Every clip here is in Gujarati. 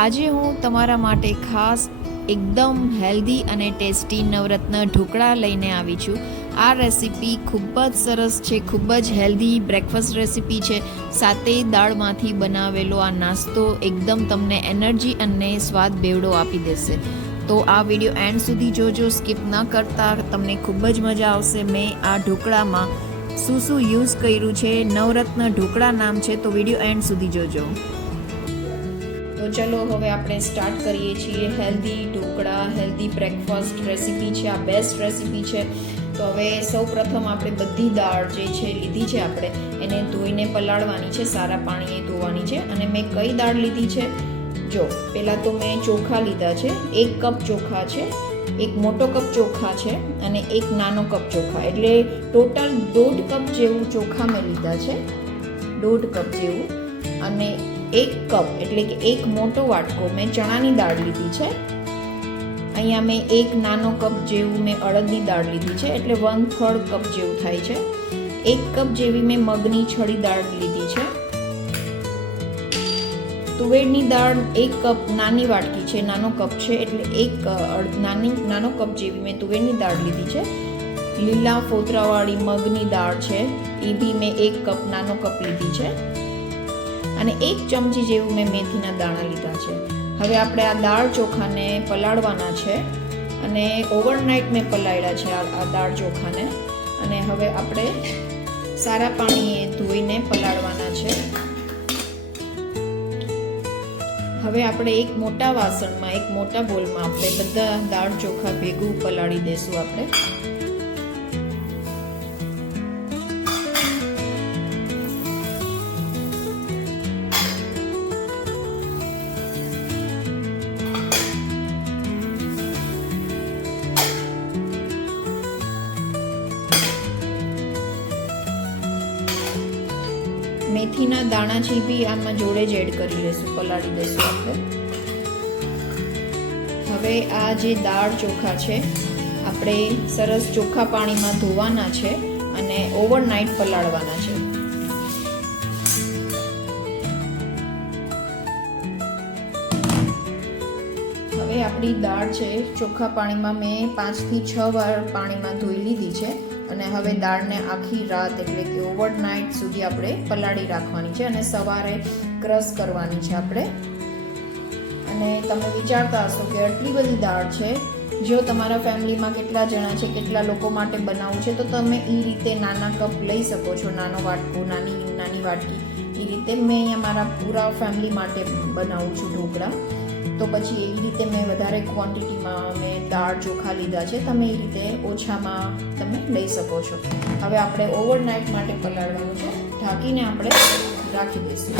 આજે હું તમારા માટે ખાસ એકદમ હેલ્ધી અને ટેસ્ટી નવરત્ન ઢોકળા લઈને આવી છું. આ રેસીપી ખૂબ જ સરસ છે, ખૂબ જ હેલ્ધી બ્રેકફાસ્ટ રેસીપી છે. સાથે દાળમાંથી બનાવેલો આ નાસ્તો એકદમ તમને એનર્જી અને સ્વાદ બેવડો આપી દેશે. તો આ વિડીયો એન્ડ સુધી જોજો, સ્કીપ ન કરતા, તમને ખૂબ જ મજા આવશે. મેં આ ઢોકળામાં શું યુઝ કર્યું છે, નવરત્ન ઢોકળા નામ છે, તો વિડીયો એન્ડ સુધી જોજો. તો ચલો હવે આપણે સ્ટાર્ટ કરીએ છીએ. Healthy dhokla, healthy breakfast recipe છે, આ બેસ્ટ રેસીપી છે. તો હવે સૌ પ્રથમ આપણે બધી દાળ જે છે લીધી છે, આપણે એને ધોઈને પલાળવાની છે, સારા પાણીએ ધોવાની છે. અને મેં કઈ દાળ લીધી છે જો, પહેલાં તો મેં ચોખા લીધા છે. 1 કપ ચોખા છે, એક મોટો કપ ચોખા છે અને એક નાનો કપ ચોખા, એટલે ટોટલ 1.5 કપ જેવું ચોખા મેં લીધા છે, 1.5 કપ જેવું. અને 1 કપ એટલે કે એક મોટો વાટકો મેં ચણાની દાળ લીધી છે. અહીંયા મેં એક નાનો કપ જેવું મેં અડદની દાળ લીધી છે, એટલે 1/3 કપ જેવું થાય છે. 1 કપ જેવી મેં મગની છડી દાળ લીધી છે. તુવેરની દાળ 1 કપ, નાની વાટકી છે, નાનો કપ છે, એટલે નાનો કપ જેવી મેં તુવેરની દાળ લીધી છે. લીલા ફોતરાવાળી મગની દાળ છે, એ બી મેં 1 કપ, નાનો કપ લીધી છે. અને 1 ચમચી જેવું મેં મેથીના દાણા લીધા છે. હવે આપણે આ દાળ ચોખાને પલાળવાના છે, અને ઓવરનાઇટ મેં પલાળ્યા છે આ દાળ ચોખાને. અને હવે આપણે સારા પાણીએ ધોઈને પલાળવાના છે. હવે આપણે એક મોટા વાસણમાં, એક મોટા બોલમાં આપણે બધા દાળ ચોખા ભેગું પલાળી દેશું આપણે. મેથીના દાણા છે બી આમાં જોડે જ એડ કરી લેશું, પલાળી દેશું આપણે. હવે આ જે દાળ ચોખા છે આપણે સરસ ચોખ્ખા પાણીમાં ધોવાના છે અને ઓવરનાઇટ પલાળવાના છે. હવે આપણી દાળ છે ચોખ્ખા પાણીમાં મેં 5 થી 6 વાર પાણીમાં ધોઈ લીધી છે. અને હવે દાળને આખી રાત એટલે કે ઓવરનાઇટ સુધી આપણે પલાળી રાખવાની છે અને સવારે ક્રશ કરવાની છે આપણે. અને તમે વિચારતા હશો કે આટલી બધી દાળ છે, જો તમારા ફેમિલીમાં કેટલા જણા છે, કેટલા લોકો માટે બનાવવું છે, તો તમે એ રીતે નાના કપ લઈ શકો છો, નાનો વાટકો, નાની વાટકી, એ રીતે. મેં અહીંયા મારા પૂરા ફેમિલી માટે બનાવું છું ઢોકળા, તો પછી એવી રીતે મેં વધારે ક્વોન્ટિટીમાં મેં દાળ ચોખા લીધા છે. તમે એ રીતે ઓછામાં તમે લઈ શકો છો. હવે આપણે ઓવરનાઇટ માટે પલાળવાનું છે, ઢાંકીને આપણે રાખી દઈશું.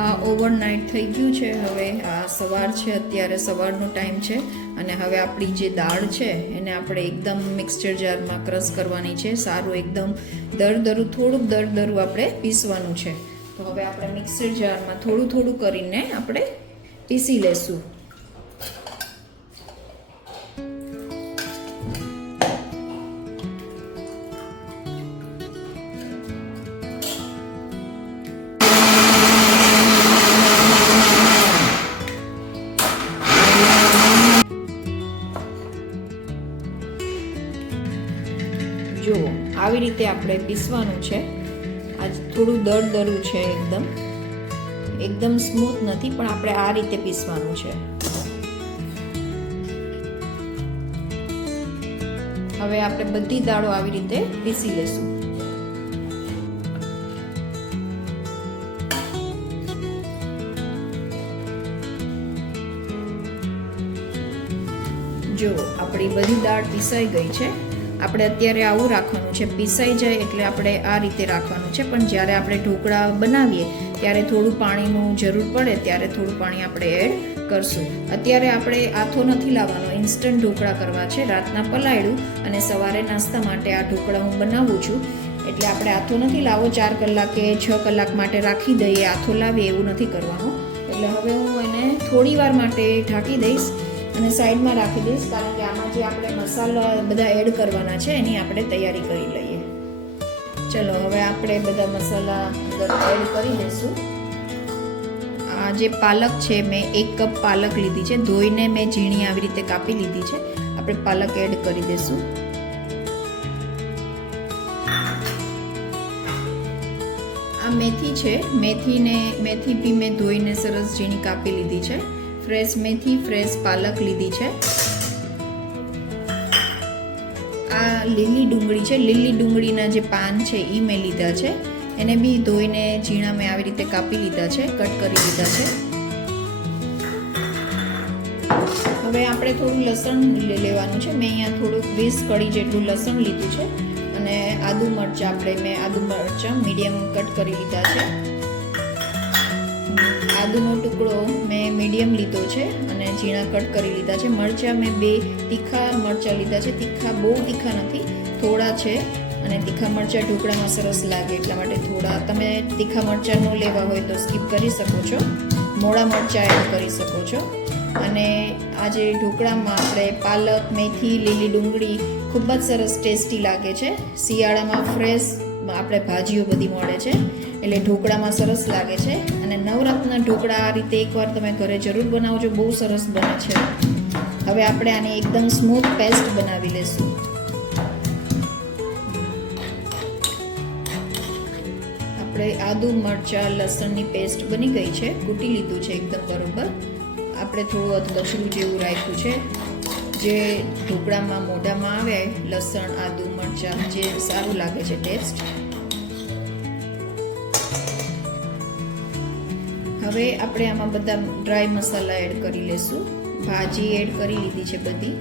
આ ઓવરનાઇટ થઈ ગયું છે. હવે આ સવાર છે, અત્યારે સવારનો ટાઈમ છે. અને હવે આપણી જે દાળ છે એને આપણે એકદમ મિક્સચર જારમાં ક્રશ કરવાની છે, સારું એકદમ દરદરું, થોડુંક દરદરું આપણે પીસવાનું છે. તો હવે આપણે મિક્સર જારમાં થોડું કરીને આપણે પીસી લેશું. જુઓ, આવી રીતે આપણે પીસવાનું છે. આ થોડું દરદરું છે, એકદમ સ્મૂથ નથી, પણ આપણે આ રીતે પીસવાનું છે. હવે આપણે બધી દાળો આવી રીતે પીસી લેશું. જો આપણી બધી દાળ પીસાઈ ગઈ છે. આપણે અત્યારે આવું રાખવાનું છે, પીસાઈ જાય એટલે આપણે આ રીતે રાખવાનું છે. પણ જ્યારે આપણે ઢોકળા બનાવીએ ત્યારે થોડું પાણીનું જરૂર પડે, ત્યારે થોડું પાણી આપણે એડ કરશું. અત્યારે આપણે આથો નથી લાવવાનો, ઇન્સ્ટન્ટ ઢોકળા કરવા છે. રાતના પલાળ્યું અને સવારે નાસ્તા માટે આ ઢોકળા હું બનાવું છું, એટલે આપણે આથો નથી લાવવો. 4 કલાક કે 6 કલાક માટે રાખી દઈએ, આથો લાવીએ એવું નથી કરવાનું. એટલે હવે હું એને થોડી વાર માટે ઢાંકી દઈશ અને સાઈડમાં રાખી દઈશ, કારણ કે આમાં જે આપણે મસાલા બધા એડ કરવાના છે એની આપણે તૈયારી કરી લઈએ. ચલો હવે આપણે બધા મસાલા અંદર એડ કરી દઈશું. આ જે પાલક છે મેં 1 કપ પાલક લીધી છે, ધોઈને મેં ઝીણી આવી રીતે કાપી લીધી છે. આપણે પાલક એડ કરી દઈશું. આ મેથી છે, મેથી બી મેં ધોઈને સરસ ઝીણી કાપી લીધી છે. ફ્રેશ મેથી, ફ્રેશ પાલક લીધી છે. આ લીલી ડુંગળી છે, લીલી ડુંગળીના જે પાન છે એ મેં લીધા છે. એને બી ધોઈને ઝીણા મેં આવી રીતે કાપી લીધા છે, કટ કરી લીધા છે. હવે આપણે થોડું લસણ લેવાનું છે. મેં અહીંયા થોડુંક 20 કળી જેટલું લસણ લીધું છે અને આદુ મરચાં મેં આદુ મરચાં મીડિયમ કટ કરી લીધા છે. આદુનો ટુકડો મેં મીડિયમ લીધો છે અને ઝીણા કટ કરી લીધા છે. મરચાં મેં 2 તીખા મરચાં લીધા છે. બહુ તીખા નથી, થોડા છે અને તીખા મરચાં ઢોકળામાં સરસ લાગે એટલા માટે થોડા. તમે તીખા મરચાં ન લેવા હોય તો સ્કીપ કરી શકો છો, મોળા મરચાં એડ કરી શકો છો. અને આજે ઢોકળામાં આપણે પાલક, મેથી, લીલી ડુંગળી ખૂબ જ સરસ ટેસ્ટી લાગે છે. શિયાળામાં ફ્રેશ આપણે ભાજીઓ બધી મળે છે એટલે ઢોકળામાં સરસ લાગે છે. અને નવરત્ન ઢોકળા આ રીતે એકવાર તમે ઘરે જરૂર બનાવજો, બહુ સરસ બને છે. હવે આપણે આની એકદમ સ્મૂથ પેસ્ટ બનાવી લઈશું. આપણે આદુ મરચાં લસણની પેસ્ટ બની ગઈ છે, કૂટી લીધું છે એકદમ બરોબર. આપણે થોડું અધકચરું જેવું રાખ્યું છે, જે ઢોકળામાં મોઢામાં આવે, લસણ, આદુ, મરચાં જે સારું લાગે છે ટેસ્ટ. હવે આપણે આમાં બધા ડ્રાય મસાલા એડ કરી લેશું. ભાજી એડ કરી લીધી છે બધી.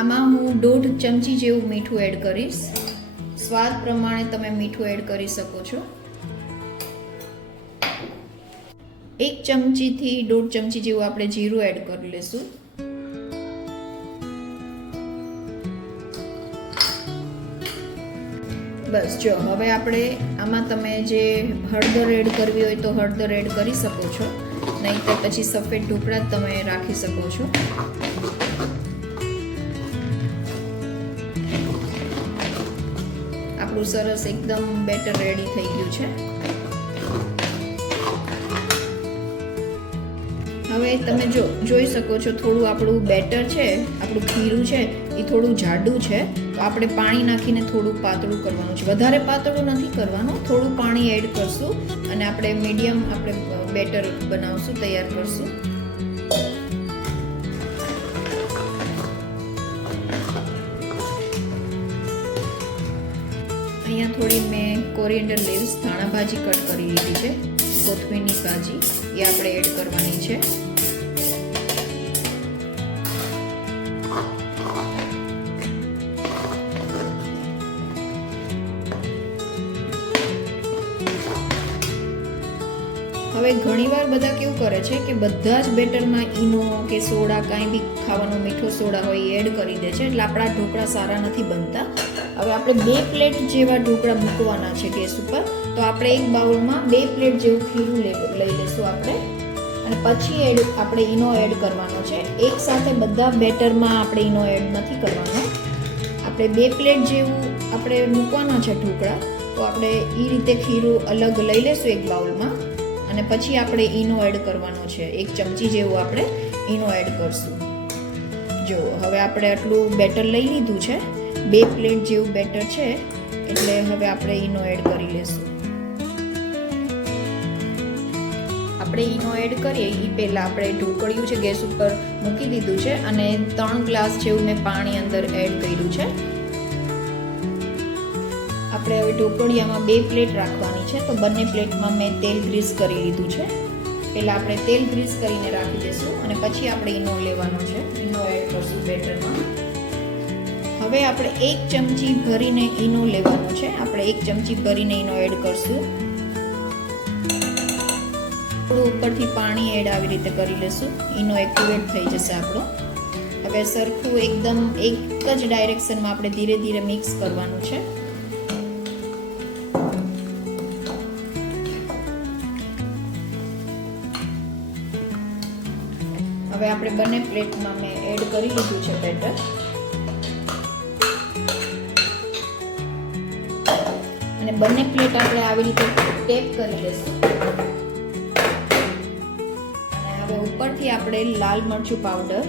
આમાં હું 1.5 ચમચી જેવું મીઠું એડ કરીશ. સ્વાદ પ્રમાણે તમે મીઠું એડ કરી શકો છો. 1 ચમચીથી 1.5 ચમચી જેવું આપણે જીરું એડ કરી લેશું. બસ જો હવે આપણે આમાં તમે જે હળદર એડ કરવી હોય તો હળદર એડ કરી શકો છો, નહીં તો પછી સફેદ ઢોકળા તમે રાખી શકો છો. આપણું સરસ એકદમ બેટર રેડી થઈ ગયું છે. હવે તમે જોઈ શકો છો થોડું આપણું બેટર છે, આપણું ખીરું છે એ થોડું જાડું છે, તો આપણે પાણી નાખીને થોડું પાતળું કરવાનું છે. વધારે પાતળું નથી કરવાનું, થોડું પાણી એડ કરશું અને આપણે મીડિયમ આપણે બેટર બનાવશું, તૈયાર કરશું. અહીંયા થોડી મેં કોરિએન્ડર લીવ્સ, ધાણા ભાજી કટ કરી લીધી છે, કોથમીરની ભાજી એ આપણે એડ કરવાની છે. હવે ઘણીવાર બધા કેવું કરે છે કે બધા જ બેટરમાં ઈનો કે સોડા કાંઈ બી ખાવાનો મીઠો સોડા હોય એ એડ કરી દે છે, એટલે આપણા ઢોકળા સારા નથી બનતા. હવે આપણે 2 પ્લેટ જેવા ઢોકળા મૂકવાના છે ગેસ ઉપર, તો આપણે એક બાઉલમાં 2 પ્લેટ જેવું ખીરું લઈ લેશું આપણે, અને પછી આપણે ઈનો એડ કરવાનો છે. એક સાથે બધા બેટરમાં આપણે ઈનો એડ નથી કરવાનો. આપણે 2 પ્લેટ જેવું આપણે મૂકવાના છે ઢોકળા, તો આપણે એ રીતે ખીરું અલગ લઈ લેશું એક બાઉલમાં, અને પછી આપણે ઈનો એડ કરવાનો છે. 1 ચમચી જેવું આપણે ઈનો એડ કરશું. જો હવે આપણે આટલું બેટર લઈ લીધું છે, 2 પ્લેટ જેવું બેટર છે, એટલે હવે આપણે ઈનો એડ કરી લેશું. આપણે ઈનો એડ કરીએ એ પહેલાં આપણે ઢોકળિયું છે ગેસ ઉપર મૂકી દીધું છે અને 3 ગ્લાસ જેવું મેં પાણી અંદર એડ કર્યું છે. આપણે હવે ઢોકળિયામાં 2 પ્લેટ રાખવાની છે, તો બંને પ્લેટમાં મેં તેલ ગ્રીસ કરી લીધું છે. પહેલાં આપણે તેલ ગ્રીસ કરીને રાખી દઈશું અને પછી આપણે ઈનો લેવાનો છે. ઈનો એડ કરશું બેટરમાં. હવે આપણે 1 ચમચી ભરીને ઈનો લેવાનો છે. આપણે 1 ચમચી ભરીને ઈનો એડ કરશું. થોડું ઉપરથી પાણી એડ આવી રીતે કરી લેશું, ઈનો એક્ટિવેટ થઈ જશે આપણો. હવે સરખું એકદમ એક જ ડાયરેક્શનમાં આપણે ધીરે ધીરે મિક્સ કરવાનું છે. હવે આપણે બંને પ્લેટમાં મેં એડ કરી લીધું છે બેટર. અને બંને પ્લેટ આપણે આવી રીતે ટેપ કરી દઈશું. અને હવે ઉપરથી આપણે લાલ મરચું પાવડર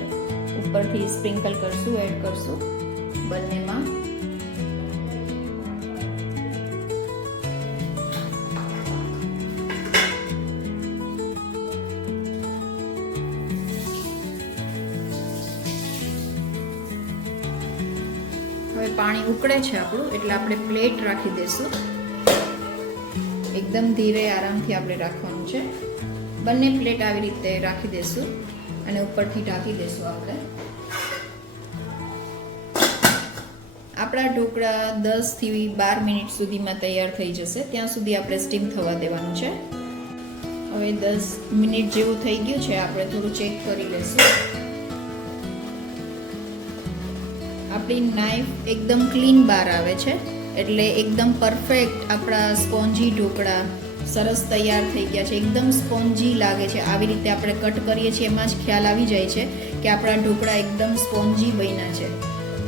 ઉપરથી સ્પ્રિંકલ કરશું, એડ કરશું બંનેમાં. હવે પાણી ઉકળે છે આપણું, એટલે આપણે પ્લેટ રાખી દઈશું. એકદમ ધીરે આરામથી આપણે રાખવાનું છે. બંને પ્લેટ આવી રીતે રાખી દઈશું અને ઉપરથી ઢાંકી દઈશું આપણે. આપણા ઢોકળા 10 થી 12 મિનિટ સુધીમાં તૈયાર થઈ જશે. ત્યાં સુધી આપણે સ્ટીમ થવા દેવાનું છે. હવે 10 મિનિટ જેવું થઈ ગયું છે. આપણે થોડું ચેક કરી લઈશું. આપણી નાઈફ એકદમ ક્લીન બહાર આવે છે, એટલે એકદમ પરફેક્ટ આપણા સ્પોન્જી ઢોકળા સરસ તૈયાર થઈ ગયા છે. એકદમ સ્પોન્જી લાગે છે. આવી રીતે આપણે કટ કરીએ છીએ એમાં જ ખ્યાલ આવી જાય છે કે આપણા ઢોકળા એકદમ સ્પોન્જી બન્યા છે.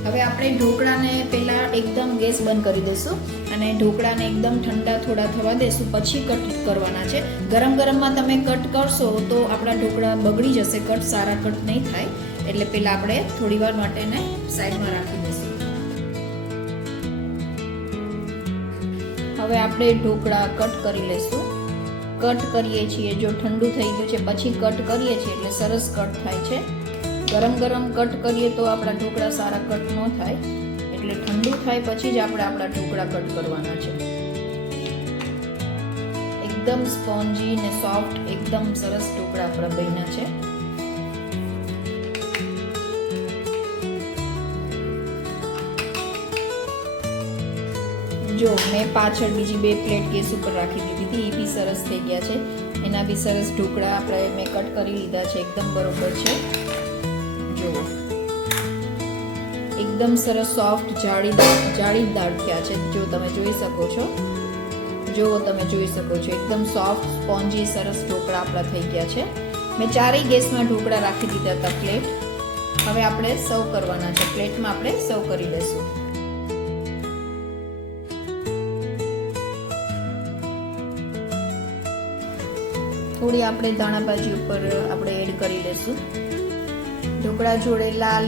હવે આપણે ઢોકળાને પહેલાં એકદમ ગેસ બંધ કરી દઈશું અને ઢોકળાને એકદમ ઠંડા થોડા થવા દઈશું, પછી કટ કરવાના છે. ગરમ ગરમમાં તમે કટ કરશો તો આપણા ઢોકળા બગડી જશે, કટ સારા કટ નહીં થાય. એટલે પહેલાં આપણે થોડી વાર માટે એને સાઈડમાં રાખી દઈશું. હવે આપણે ઢોકળા કટ કરી લઈશું. કટ કરીએ છીએ જો ઠંડુ થઈ ગયું છે પછી કટ કરીએ છીએ એટલે સરસ કટ થાય છે. ગરમ ગરમ કટ કરીએ તો આપણા ઢોકળા સારા કટ ન થાય, એટલે ઠંડુ થાય પછી જ આપણે આપણા ઢોકળા કટ કરવાના છે. એકદમ સ્પોન્જી ને સોફ્ટ, એકદમ સરસ ઢોકળા આપણા બન્યા છે. જો મેં પાછળ બીજી 2 પ્લેટ ગેસ ઉપર રાખી દીધી હતી, એ બી સરસ થઈ ગયા છે. એના બી સરસ ઢોકળા આપણે મેં કટ કરી લીધા છે, એકદમ બરોબર છે. જો એકદમ સરસ સોફ્ટ જાળીદાર થયા છે. જો તમે જોઈ શકો છો, એકદમ સોફ્ટ સ્પોન્જી સરસ ઢોકળા આપણા થઈ ગયા છે. મેં 4 ગેસમાં ઢોકળા રાખી દીધા હતા પ્લેટ. હવે આપણે સર્વ કરવાના છે. પ્લેટમાં આપણે સર્વ કરી લઈશું. થોડી આપણે ધાણાભાજી ઉપર આપણે એડ કરી લઈશું. ઢોકળા જોડે લાલ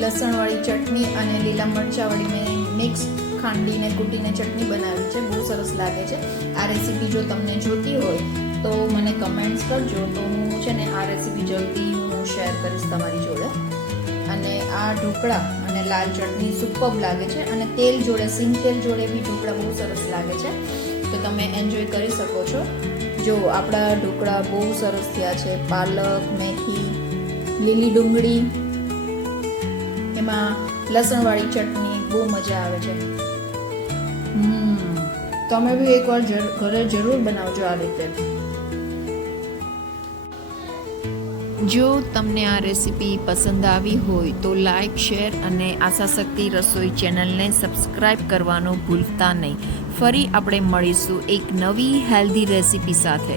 લસણવાળી ચટણી અને લીલા મરચાંવાળી મેં મિક્સ ખાંડીને કૂટીને ચટણી બનાવી છે. બહુ સરસ લાગે છે. આ રેસીપી જો તમને જોતી હોય તો મને કમેન્ટ્સ કરજો, તો હું છે ને આ રેસીપી જલ્દી હું શેર કરીશ તમારી જોડે. અને આ ઢોકળા અને લાલ ચટણી સુપર્બ લાગે છે. અને તેલ જોડે, સિંગ તેલ જોડે બી ઢોકળા બહુ સરસ લાગે છે. તો તમે એન્જોય કરી શકો છો. જો આપણા ઢોકળા બહુ સરસ થયા છે. પાલક, મેથી, લીલી ડુંગળી, એમાં લસણવાળી ચટણી, બહુ મજા આવે છે. તમે બી એકવાર ઘરે જરૂર બનાવજો આ રીતે. જો તમને આ રેસીપી પસંદ આવી હોય તો લાઈક, શેર અને આશાશક્તિ રસોઈ ચેનલને સબસ્ક્રાઈબ કરવાનું ભૂલતા નહીં. ફરી આપણે મળીશું એક નવી હેલ્ધી રેસીપી સાથે.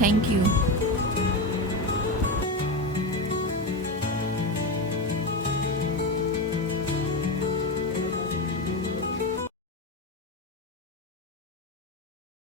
Thank you.